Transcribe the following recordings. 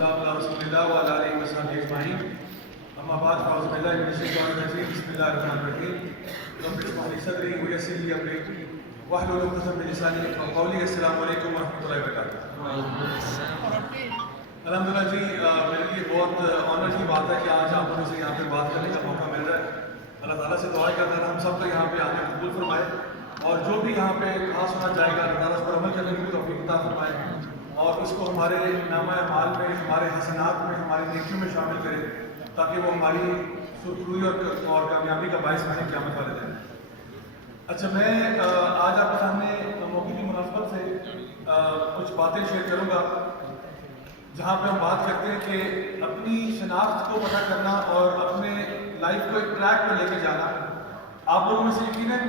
والسلام علی رسول اللہ وعلی آلہ وصحبہ اجمعین اما بعد فاعوذ باللہ من الشیطان الرجیم بسم اللہ الرحمن الرحیم رب اشرح لي صدری ویسر لي امری واحلل عقدۃ من لسانی یفقهوا قولی. السلام علیکم ورحمۃ اللہ وبرکاتہ. الحمدللہ جی میرے لیے بہت آنر کی بات ہے کہ آج آپ لوگوں سے یہاں پہ بات کرنے کا موقع مل رہا ہے. اللہ تعالیٰ سے دعا کرتا ہے ہم سب کو یہاں پہ آنے قبول فرمائے اور جو بھی یہاں پہ خاص ہونا چاہے گا اللہ تعالیٰ اس پر عمل کرنے کی توفیق عطا فرمائے اور اس کو ہمارے نامہ اعمال میں، ہمارے حسنات میں، ہماری نیکیوں میں شامل کرے تاکہ وہ ہماری سرخروئی اور کامیابی کا باعث بنے قیامت والے دن. اچھا، میں آج آپ کے سامنے موقع کی مناسبت سے کچھ باتیں شیئر کروں گا جہاں پہ ہم بات کرتے ہیں کہ اپنی شناخت کو پتہ کرنا اور اپنے لائف کو ایک ٹریک پہ لے کے جانا. آپ لوگوں میں سے یقیناً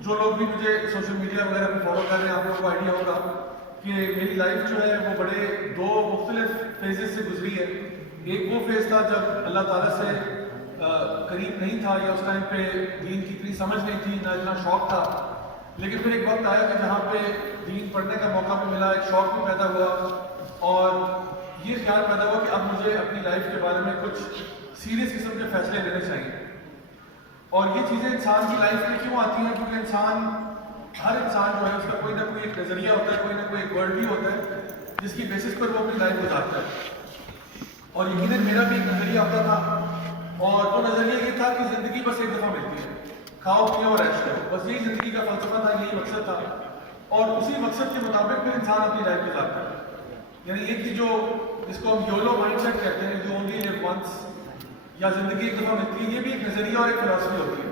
جو لوگ بھی مجھے سوشل میڈیا وغیرہ پہ فالو کر رہے ہیں آپ لوگوں کو آئیڈیا ہوگا کہ میری لائف جو ہے وہ بڑے دو مختلف فیزز سے گزری ہے. ایک وہ فیز تھا جب اللہ تعالیٰ سے قریب نہیں تھا یا اس ٹائم پہ دین کی اتنی سمجھ نہیں تھی، نہ اتنا شوق تھا. لیکن پھر ایک وقت آیا کہ جہاں پہ دین پڑھنے کا موقع بھی ملا، ایک شوق بھی پیدا ہوا اور یہ خیال پیدا ہوا کہ اب مجھے اپنی لائف کے بارے میں کچھ سیریس قسم کے فیصلے لینے چاہیے. اور یہ چیزیں انسان کی لائف میں کیوں آتی ہیں؟ کیونکہ ہر انسان جو ہے اس کا کوئی نہ کوئی ایک نظریہ ہوتا ہے، کوئی نہ کوئی ایک ورلڈ ویو ہوتا ہے جس کی بیسس پر وہ اپنی لائف گزارتا ہے. اور یقیناً میرا بھی ایک نظریہ ہوتا تھا اور وہ نظریہ یہ تھا کہ زندگی بس ایک دفعہ ملتی ہے، کھاؤ پیو اور عیش کرو، بس یہی زندگی کا فلسفہ تھا، یہی مقصد تھا اور اسی مقصد کے مطابق پھر انسان اپنی لائف گزارتا ہے. یعنی یہ کہ جو جس کو ہم یولو مائنڈ سیٹ کہتے ہیں، جو اونلی لیو ونس یا زندگی ایک دفعہ ملتی ہے، یہ بھی ایک نظریہ اور ایک فلسفی ہوتی ہے.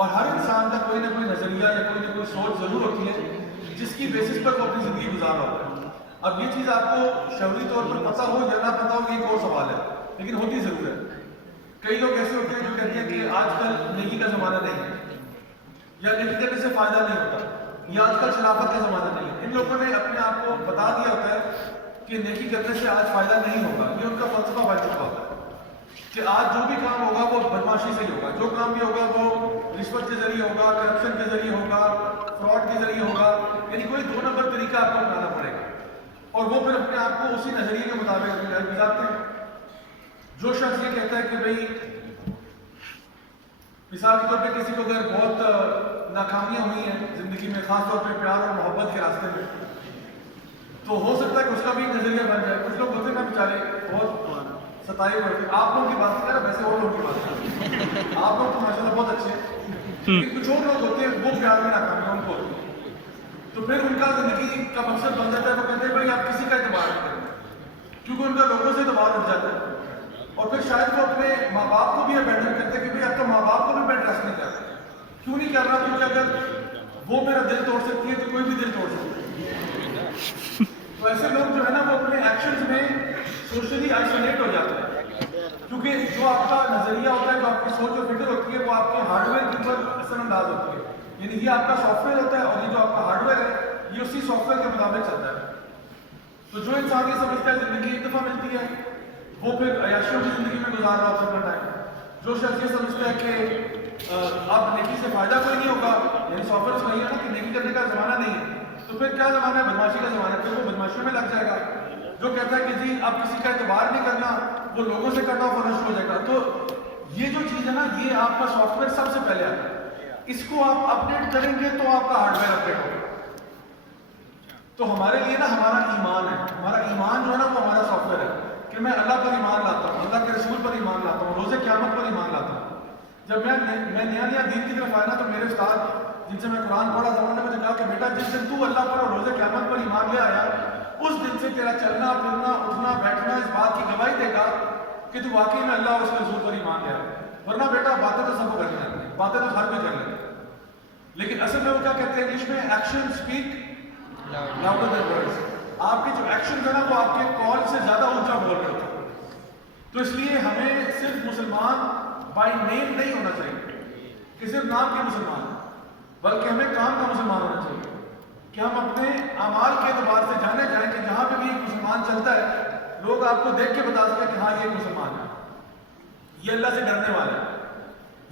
اور ہر انسان کا کوئی نہ کوئی نظریہ یا کوئی نہ کوئی سوچ ضرور ہوتی ہے جس کی بیسس پر وہ اپنی زندگی گزار رہا ہوتا ہے. اب یہ چیز آپ کو شعوری طور پر پتہ ہو یا نہ پتہ ہو یہ ایک اور سوال ہے، لیکن ہوتی ضرور ہے. کئی لوگ ایسے ہوتے ہیں جو کہتے ہیں کہ آج کل نیکی کا زمانہ نہیں ہے یا نیکی کرنے سے فائدہ نہیں ہوتا یا آج کل شرافت کا زمانہ نہیں ہے. ان لوگوں نے اپنے آپ کو بتا دیا ہوتا ہے کہ نیکی کرنے سے آج فائدہ نہیں ہوگا. یہ ان کا فلسفہ بن چکا ہوتا ہے کہ آج جو بھی کام ہوگا وہ بدماشی سے ہی ہوگا، جو کام بھی ہوگا وہ رشوت کے ذریعے ہوگا، کرپشن کے ذریعے ہوگا، فراڈ کے ذریعے ہوگا. یعنی کوئی دو نمبر طریقہ آپ کو اپنانا پڑے گا اور وہ پھر اپنے آپ کو اسی نظریے کے مطابق اپنی لائف گزارتے ہیں. جو شخص یہ کہتا ہے کہ بھئی مثال کے طور پہ کسی کو اگر بہت ناکامیاں ہوئی ہیں زندگی میں، خاص طور پہ پیار اور محبت کے راستے میں، تو ہو سکتا ہے کہ اس کا بھی ایک نظریہ بن جائے. کچھ لوگ ہوتے ہیں نا بیچارے بہت ستائے ہوئے ہوتے ہیں. آپ لوگوں کی بات نہیں کر رہا، ویسے اور لوگوں کی بات کر رہا. آپ لوگ تو ماشاء اللہ بہت اچھے ہیں، لیکن کچھ اور لوگ ہوتے ہیں وہ پیار میں ناکامیاں ان کو ہوتی ہیں. تو پھر ان کا زندگی کا مقصد بن جاتا ہے، وہ کہتے ہیں بھائی آپ کسی کا اعتبار نہیں کریں، کیونکہ ان کا لوگوں سے اعتبار اٹھ جاتا ہے. اور پھر شاید وہ اپنے ماں باپ کو بھی ابینڈن کرتے ہیں کہ بھائی اب تو ماں باپ کو بھی میں ٹرسٹ نہیں کرتا. کیوں نہیں کر رہا؟ کیونکہ اگر وہ میرا دل توڑ سکتی ہے تو کوئی بھی دل توڑ سکتا ہے. تو ایسے لوگ جو ہے نا وہ اپنے ایکشنز میں سوشلی آئسولیٹ ہو جاتے ہیں، کیونکہ جو آپ کا نظریہ ہوتا ہے، جو آپ کی سوچ اور فکر ہوتی ہے، وہ آپ کے ہارڈ ویئر کے اوپر اثر انداز ہوتی ہے. یعنی یہ آپ کا سافٹ ویئر ہوتا ہے اور یہ جو آپ کا ہارڈ ویئر ہے یہ اسی سافٹ ویئر کے مطابق چلتا ہے. تو جو انسان یہ سمجھتا ہے زندگی ایک دفعہ ملتی ہے، وہ پھر عیاشیوں کی زندگی میں گزار رہا ہوتا ہے اپنا ٹائم. جو شخص یہ سمجھتا ہے کہ اب نیکی سے فائدہ کوئی نہیں ہوگا، یعنی سافٹ ویئر وہی ہے نا کہ نیکی کرنے کا زمانہ نہیں ہے، تو پھر کیا زمانہ ہے؟ بدماشی کا زمانہ ہے. پھر وہ بدماشیوں میں لگ جائے گا. جو کہتا ہے کہ جی اب کسی کا اعتبار نہیں کرنا، وہ لوگوں سے کٹ آف ہونا شروع ہو جائے گا. تو یہ جو چیز ہے نا، یہ آپ کا سافٹ ویئر سب سے پہلے آتا ہے. اس کو آپ اپڈیٹ کریں گے تو آپ کا ہارڈ ویئر اپڈیٹ ہوگا. تو ہمارے لیے نا ہمارا ایمان ہے، ہمارا ایمان جو ہے نا وہ ہمارا سافٹ ویئر ہے کہ میں اللہ پر ایمان لاتا ہوں، اللہ کے رسول پر ایمان لاتا ہوں، روز قیامت پر ایمان لاتا ہوں. جب میں نیا دین کی طرف آیا نا تو میرے استاد جن سے میں قرآن پڑھا تھا انہوں نے مجھے کہا کہ بیٹا جس دن تو اللہ پر اور روز قیامت پر ایمان لے آیا اس دن سے تیرا چلنا پھرنا اٹھنا بیٹھنا اس بات کی گواہی دے گا کہ تو واقعی میں اللہ اور اس کے رسول پر ایمان لے آیا. ورنہ بیٹا باتیں تو سب کو کرنی آتی ہیں، باتیں تو ہر کوئی کر لیتے ہیں، لیکن اصل میں وہ کیا کہتے ہیں انگلش میں action speak louder than words. آپ کے جو ایکشن ہے نا وہ آپ کے کال سے زیادہ اونچا بول رہے ہوتے ہیں. تو اس لیے ہمیں صرف مسلمان بائی نیم نہیں ہونا چاہیے کہ صرف نام کے مسلمان، بلکہ ہمیں کام کا مسلمان ہونا چاہیے کہ ہم اپنے اعمال کے اعتبار سے جانے جائیں کہ جہاں پہ بھی ایک مسلمان چلتا ہے لوگ آپ کو دیکھ کے بتا سکیں کہ ہاں یہ ایک مسلمان ہے، یہ اللہ سے ڈرنے والا ہے،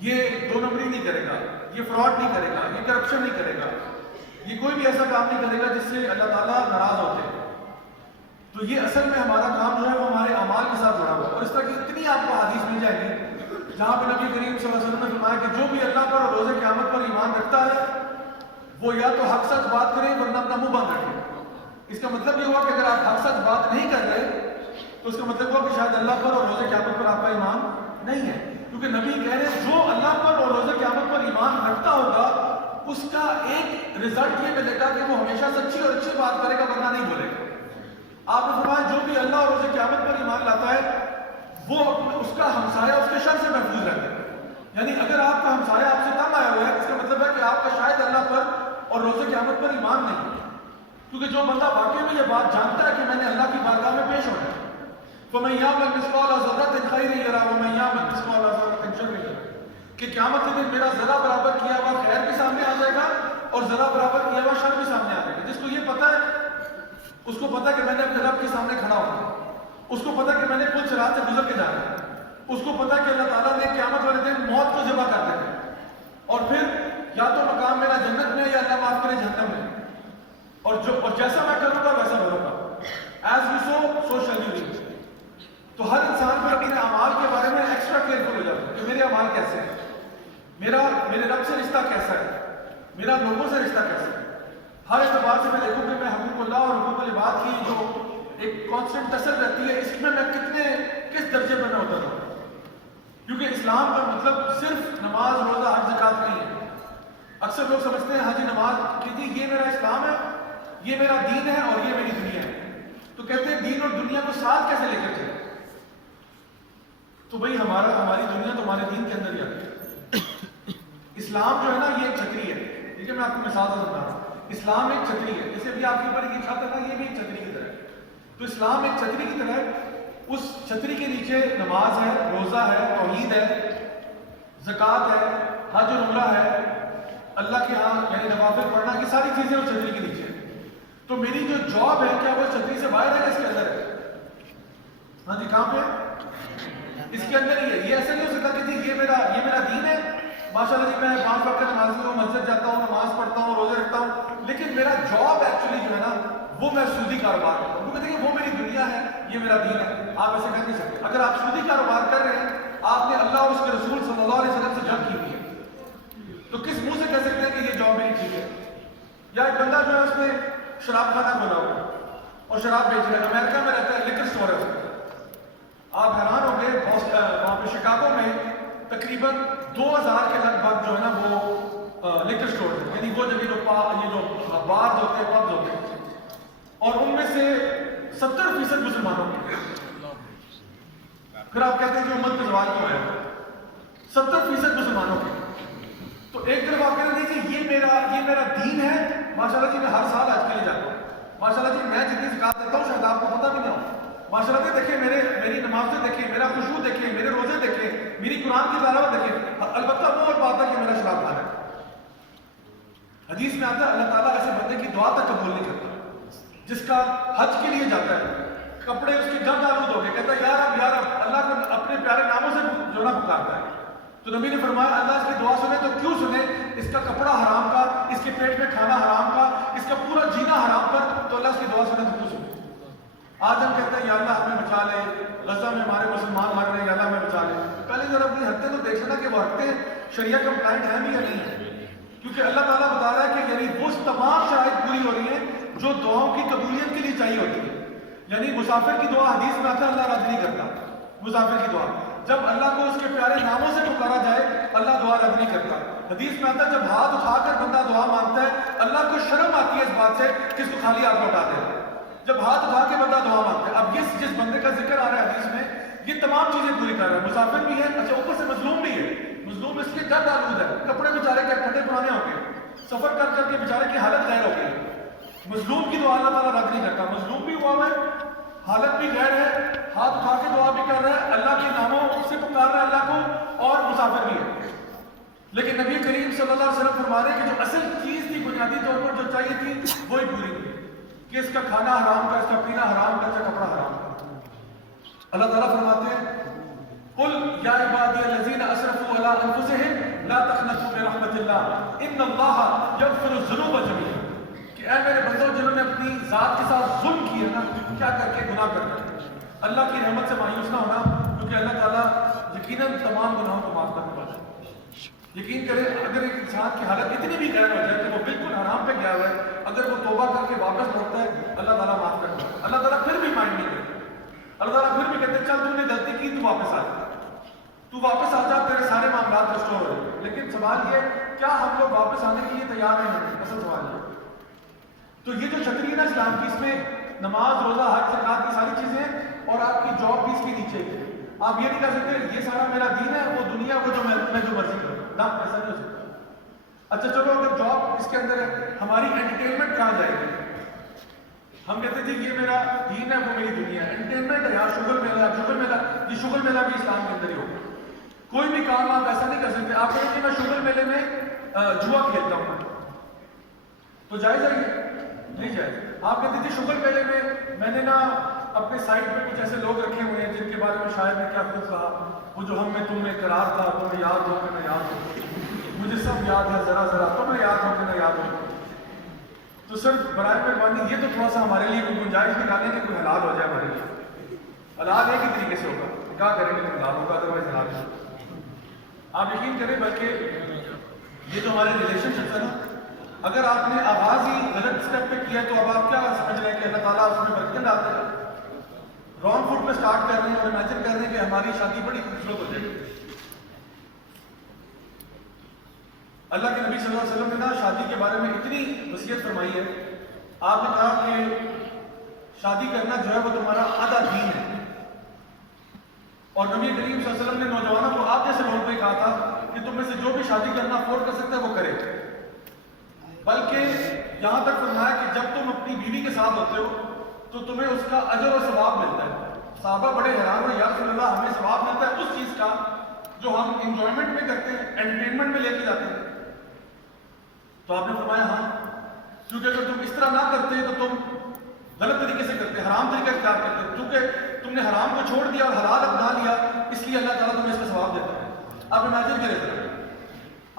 یہ دو نمبری نہیں کرے گا، یہ فراڈ نہیں کرے گا، یہ کرپشن نہیں کرے گا، یہ کوئی بھی ایسا کام نہیں کرے گا جس سے اللہ تعالیٰ ناراض ہوتے ہیں. تو یہ اصل میں ہمارا کام جو ہے وہ ہمارے جہاں پہ نبی کریم صلی اللہ علیہ وسلم نے فرمایا کہ جو بھی اللہ پر اور روز قیامت پر ایمان رکھتا ہے وہ یا تو حق سچ بات کرے ورنہ اپنا منہ بند رکھے۔ اس کا مطلب یہ ہوا کہ اگر آپ حق سچ بات نہیں کر رہے تو اس کا مطلب ہوا کہ شاید اللہ پر اور روز قیامت پر آپ کا ایمان نہیں ہے، کیونکہ نبی کہہ رہے ہیں جو اللہ پر اور روز قیامت پر ایمان رکھتا ہوگا اس کا ایک رزلٹ یہ ملے گا کہ وہ ہمیشہ سچی اور اچھی بات کرے گا ورنہ نہیں بولے گا۔ آپ نے فرمایا جو بھی اللہ اور روز قیامت پر ایمان لاتا ہے وہ اس کا ہمسایہ اس کے شر سے محفوظ رہتا ہے۔ یعنی اگر آپ کا ہمسایہ آپ سے تنگ آیا ہوا ہے اس کا مطلب ہے کہ آپ کا شاید اللہ پر اور روز قیامت پر ایمان نہیں ہے، کیونکہ جو بندہ واقعی میں یہ بات جانتا ہے کہ میں نے اللہ کی بارگاہ میں پیش ہونا ہے، فَمَن يَعْمَلْ مِثْقَالَ ذَرَّةٍ خَيْرًا يَرَهُ وَمَن يَعْمَلْ مِثْقَالَ ذَرَّةٍ شَرًّا يَرَهُ، کہ قیامت کے دن میرا ذرہ برابر کیا ہوا خیر بھی سامنے آ جائے گا اور ذرہ برابر کیا ہوا شر بھی سامنے آ جائے گا۔ جس کو یہ پتا ہے اس کو پتا ہے کہ میں نے اپنے رب کے سامنے کھڑا ہونا، اس کو پتا ہے کہ میں نے پل صراط سے گزر کے جانا ہے، اس کو پتا ہے کہ اللہ تعالیٰ نے قیامت والے دن موت کو ذبح کر دینا ہے اور پھر یا تو مقام میرا جنت میں یا اللہ معاف کرے جہنم میں، اور جیسا میں کروں گا ویسا بھروں گا، ایز یو سو سو شل یو ریپ۔ تو ہر انسان کو اپنے اعمال کے بارے میں ایکسٹرا کیئرفل ہو جاتا ہے کہ میرے اعمال کیسے ہیں، میرے رب سے رشتہ کیسا ہے، میرا لوگوں سے رشتہ کیسا ہے۔ ہر اعتبار سے میں دیکھوں کہ میں حقوق اللہ اور حقوق العباد کی جو ایک کانسٹنٹ ٹسل رہتی ہے اس میں کس درجے پر میں اترتا ہوں، کیونکہ اسلام کا مطلب صرف نماز روزہ حج زکات نہیں ہے۔ اکثر لوگ سمجھتے ہیں حاجی نماز کہ جی یہ میرا اسلام ہے، یہ میرا دین ہے اور یہ میری دنیا ہے، تو کہتے ہیں دین اور دنیا کو ساتھ کیسے لے کر چلے؟ تو بھائی ہماری دنیا تو ہمارے دین کے اندر ہی آتی ہے۔ اسلام جو ہے نا یہ ایک چھتری ہے، ٹھیک ہے، میں آپ کو مثال سے بتا رہا ہوں۔ اسلام ایک چھتری ہے، جیسے ابھی آپ کے اوپر یہ چھت ہے نا یہ بھی ایک چھتری کی طرح ہے، تو اسلام ایک چھتری کی طرح ہے۔ اس چھتری کے نیچے نماز ہے، روزہ ہے، توحید ہے، زکوٰۃ ہے، حج اور عمرہ ہے، اللہ کے ہاں یعنی نوافل پڑھنا، یہ ساری چیزیں اس چھتری کے نیچے ہیں۔ تو میری جو جاب ہے کیا وہ چھتری سے باہر ہے، اس کے اندر ہے؟ ہاں جی کہاں پہ ہے؟ اس کے اندر ہی ہے۔ یہ ایسا نہیں ہو سکتا کہ جی یہ میرا دین ہے، ماشاءاللہ جی میں 5 وقت نمازی ہوں، مسجد جاتا ہوں، نماز پڑھتا ہوں، روزے رکھتا ہوں، لیکن میرا جاب ایکچولی جو ہے نا وہ میں سودی کاروبار کرتا ہوں، کیونکہ دیکھیں وہ میری دنیا ہے، یہ میرا دین ہے۔ آپ ایسے کہہ نہیں سکتے۔ اگر آپ سودی کاروبار کر رہے ہیں آپ نے اللہ اور اس کے رسول صلی اللہ علیہ وسلم سے جنگ کی ہوئی ہے، تو کس منہ سے کہہ سکتے ہیں کہ یہ جاب میری ٹھیک ہے؟ یا ایک بندہ جو ہے اس نے شراب خانہ کھولا ہوا ہے اور شراب بیچ رہا ہے، امریکہ میں رہتا ہے، لیکن اسٹور ہے اس کا، آپ حیران ہوں گے وہاں پہ شکاگو میں تقریباً 2000 کے لگ بھگ جو ہے نا وہ لیکر اسٹور ہے، یعنی وہ جگہ جو بار جو ہوتے ہیں، پب ہوتے ہیں، اور ان میں سے 70% مسلمانوں کے۔ پھر آپ کہتے ہیں کہ امت پہ سوال کیوں ہے؟ 70% مسلمانوں کے۔ تو ایک طرف آپ کہتے ہیں کہ یہ میرا دین ہے، ماشاءاللہ جی میں ہر سال حج کے لیے جاتا ہوں، ماشاءاللہ جی میں جتنی زکات دیتا ہوں شاید آپ کو پتہ بھی نہ ہو، ماشاءاللہ جی دیکھیں میری نمازیں دیکھیں، میرا خشوع دیکھیں، میرے روزے دیکھیں، میری قرآن کی تلاوت دیکھیں، البتہ وہ اور بات ہے کہ میرا شراب کھانا ہے۔ حدیث میں آتا ہے اللہ تعالیٰ ایسے بندے کی دعا تک قبول نہیں کرتا جس کا حج کے لیے جاتا ہے، کپڑے اس کے گند آلود ہو گئے، کہتا ہے یا رب اللہ کو اپنے پیارے ناموں سے جو نہ پکارتا ہے، تو نبی نے فرمایا اللہ اس کی دعا سنے تو کیوں سنے، اس کا کپڑا حرام کا، اس کے پیٹ میں کھانا حرام کا، اس کا پورا جینا حرام کا، تو اللہ اس کی دعا سنے تو کیوں سنے؟ آج ہم کہتے ہیں یا اللہ ہمیں بچا لے، غزہ میں ہمارے مسلمان مر رہے ہیں، یا اللہ ہمیں بچا لے۔ پہلے ذرا اپنی حرکتیں تو دیکھ لینا کہ وہ حرکتیں شریعہ کمپلائنٹ ہیں بھی یا نہیں ہے، کیونکہ اللہ تعالیٰ بتا رہا ہے کہ یعنی وہ تمام شرائط پوری ہو رہی ہیں جو دعاؤں کی قبولیت کے لیے چاہیے ہوتی ہے۔ یعنی مسافر کی دعا حدیث میں آتا ہے اللہ رد نہیں کرتا، مسافر کی دعا جب اللہ کو اس کے پیارے ناموں سے پکارا جائے اللہ دعا رد نہیں کرتا۔ حدیث میں آتا ہے جب ہاتھ اٹھا کر بندہ دعا مانگتا ہے اللہ کو شرم آتی ہے اس بات سے کہ اس کو خالی ہاتھ لوٹا دے، جب ہاتھ اٹھا کے بندہ دعا مانگتا ہے۔ اب جس بندے کا ذکر آ رہا ہے حدیث میں یہ تمام چیزیں پوری کر رہا ہے، مسافر بھی ہے، اچھا اوپر سے مظلوم بھی ہے، مظلوم اس لیے گرد آلود ہے، کپڑے بیچارے کے پھٹے پرانے ہو گئے، سفر کر کر کے بیچارے کی حالت غیر ہو گئی، مظلوم کی دعا اللہ تعالیٰ رد نہیں کرتا، مظلوم بھی ہوا ہے، حالت بھی غیر ہے، ہاتھ اٹھا کے دعا بھی کر رہا ہے، اللہ کے ناموں سے پکار رہا ہے اللہ کو، اور مسافر بھی ہے۔ لیکن نبی کریم صلی اللہ علیہ وسلم فرما رہے ہیں کہ جو اصل چیز تھی بنیادی طور پر جو چاہیے تھی وہی پوری ہوئی، کہ اس کا کھانا حرام کا، اس کا پینا حرام کا، اس کا کپڑا حرام کا۔ اللہ تعالیٰ فرماتے ہیں قل یا عبادی الذین اسرفوا علی انفسہم لا تقنطوا من رحمت اللہ ان اللہ یغفر الذنوب جميعا، کہ اے میرے بندوں جنہوں نے اپنی ذات کے ساتھ ظلم کیا نا، کیا کر کے گناہ کر کے، اللہ کی رحمت سے مایوس نہ ہونا، کیونکہ اللہ تعالیٰ یقیناً تمام گناہوں کو معاف کرنے والا ہے. یقین کریں اگر ایک انسان کی حالت اتنی بھی غیر ہو جائے کہ وہ بالکل حرام پہ گیا ہوا ہے, اگر وہ توبہ کر کے واپس لوٹتا ہے اللہ تعالیٰ معاف کرتا ہے. اللہ تعالیٰ پھر بھی مائنڈ نہیں کرتا, اللہ تعالیٰ پھر بھی کہتے ہیں چل تو نے غلطی کی, تو واپس آ جا, تو واپس آ جا, تیرے سارے معاملات ریسٹور ہو جائیں. لیکن سوال یہ کیا ہم لوگ واپس آنے کے لیے تیار ہیں؟ اصل سوال یہ. تو یہ جو چھتری ہے نا اسلام کی, اس میں نماز, روزہ, حج, زکات کی ساری چیزیں اور آپ کی جاب بھی اس کے نیچے ہے. آپ یہ نہیں کہہ سکتے یہ سارا میرا دین ہے, وہ دنیا کو جو میں جو مرضی کروں, نہ ایسا نہیں ہو سکتا. اچھا چلو اگر جاب اس کے اندر ہے, ہماری انٹرٹینمنٹ کہاں جائے گی؟ ہم کہتے تھے یہ میرا دین ہے, وہ میری دنیا ہے. انٹرٹینمنٹ ہے یار, شوگر میلہ, شوگر میلہ, یہ شوگر میلہ بھی اسلام کے اندر ہی ہوگا. کوئی بھی کام آپ ایسا نہیں کر سکتے. آپ کہیں کہ میں شوگر میلے میں جوا کھیلتا ہوں تو جائز ہے یہ؟ نہیں جائز. آپ کہتے تھے شوگر میلے میں نے نا اپنے سائڈ پہ کچھ ایسے لوگ رکھے ہوئے ہیں جن کے بارے میں شاید میں کیا خوب کہا, وہ جو ہم میں تم میں قرار تھا, تمہیں یاد ہو کہ میں یاد ہوں, مجھے سب یاد ہے ذرا ذرا, تمہیں یاد ہو کہ میں یاد ہوں. تو سر برائے مہربانی یہ تو تھوڑا سا ہمارے لیے کوئی گنجائش نکالیں کہ کوئی حلال ہو جائے ہمارے لیے. حلال ایک ہی طریقے سے ہوگا, نکاح کریں گے تو حلال ہوگا, ادروائز حلال نہیں. آپ یقین کریں بلکہ یہ جو ہمارے ریلیشن شپس ہے نا, اگر آپ نے آغاز ہی غلط اسٹیپ پہ کیا تو اب آپ کیا سمجھ رہے ہیں کہ اللہ تعالیٰ اس میں برکت ڈالتے ہیں. رانگ فوٹ پہ اسٹارٹ کر رہے ہیں اور امیجن کر رہے ہیں کہ ہماری شادی بڑی خوبصورت ہو جائے گی. اللہ کے نبی صلی اللہ علیہ وسلم نے نا شادی کے بارے میں اتنی وصیت فرمائی ہے. آپ نے کہا کہ شادی کرنا جو ہے وہ تمہارا آدھا دین ہے. اور نبی کریم صلی اللہ علیہ وسلم نے نوجوانوں کو آپ جیسے لوگوں پہ کہا تھا کہ تم میں سے جو بھی شادی کرنا افورڈ کر سکتا ہے وہ کرے. بلکہ یہاں تک فرمایا کہ جب تم اپنی بیوی کے ساتھ ہوتے ہو تو تمہیں اس کا اجر اور ثواب ملتا ہے. صحابہ بڑے حیران ہوئے, یا رسول اللہ ہمیں ثواب ملتا ہے اس چیز کا جو ہم انجوائمنٹ میں کرتے ہیں, انٹرٹینمنٹ میں لے کے جاتے ہیں؟ تو آپ نے فرمایا ہاں, کیونکہ اگر تم اس طرح نہ کرتے تو تم غلط طریقے سے کرتے, حرام طریقے اختیار کرتے, کیونکہ تم نے حرام کو چھوڑ دیا اور حلال اپنا لیا, اس لیے اللہ تعالیٰ تمہیں اس کا ثواب دیتا ہے. آپ امیجن کریں ذرا,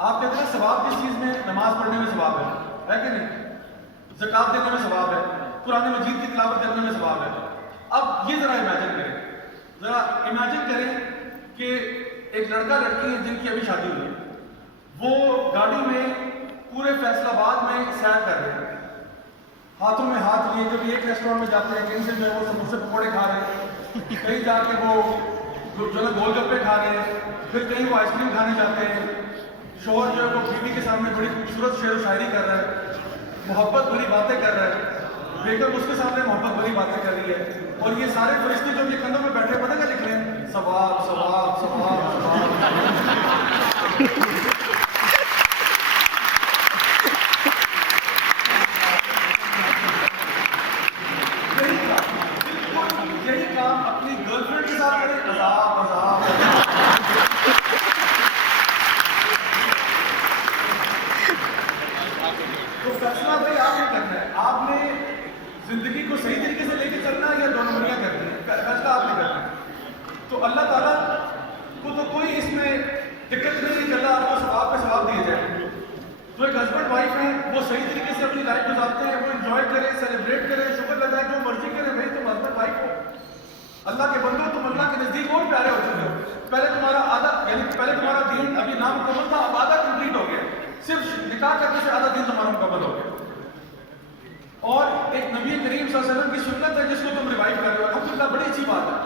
آپ کہتے ہیں ثواب کس چیز میں؟ نماز پڑھنے میں ثواب ہے کہ نہیں؟ زکات دینے میں ثواب ہے, قرآن مجید کی تلاوت کرنے میں ثواب ہے. اب یہ ذرا امیجن کریں, ذرا امیجن کریں کہ ایک لڑکا لڑکی ہے جن کی ابھی شادی ہوئی ہے, وہ گاڑی میں پورے فیصل آباد میں سیر کر رہے ہیں, ہاتھوں میں ہاتھ لیے, کبھی ایک ریسٹورینٹ میں جاتے ہیں, کہیں سے جو ہے وہ سموسے پکوڑے کھا رہے ہیں, کہیں جا کے وہ جو ہے گول گپے کھا رہے ہیں, پھر کہیں وہ آئس کریم کھانے جاتے ہیں. شوہر جو ہے وہ بیوی کے سامنے بڑی خوبصورت شعر و شاعری کر رہا ہے, محبت بھری باتیں کر رہا ہے, بیگم اس کے سامنے محبت بھری باتیں کر رہی ہے, اور یہ سارے فرشتے جو کے کندھوں میں بیٹھے پتہ کیا لکھ رہے ہیں؟ ثواب ثواب ثواب ثواب. یہی کام اپنی گرل فرینڈ کے ساتھ کریں, عذاب عذاب. تو فیصلہ بھائی آپ نے کرنا ہے, آپ نے زندگی کو صحیح طریقے سے لے کے چلنا ہے یا دو نمبریاں کرنی ہے, فیصلہ آپ نے کرنا ہے. تو اللہ تعالیٰ کو تو کوئی اس میں دقت نہیں کہ اللہ آپ کو ثواب پہ ثواب دیے جائے. جو ایک ہسبینڈ وائف ہیں وہ صحیح طریقے سے اپنی لائف گزارتے ہیں, وہ انجوائے کریں, سیلیبریٹ کریں, شکر لگائیں, جو مرضی کریں. بھائی تم ہسبینڈ وائف ہو, اللہ کے بندو, تم اللہ کے نزدیک اور پیارے ہو چکے ہو. پہلے تمہارا آدھا, یعنی پہلے تمہارا دین ابھی نامکمل تھا, اب آدھا کمپلیٹ ہو گیا. صرف نکاح کرنے سے آدھا دین تمہارا مکمل ہو گیا. اور ایک نبی کریم صلی اللہ علیہ وسلم کی سنت ہے جس کو تم ریوائو کر رہے ہو, الحمدللہ بڑی اچھی بات ہے.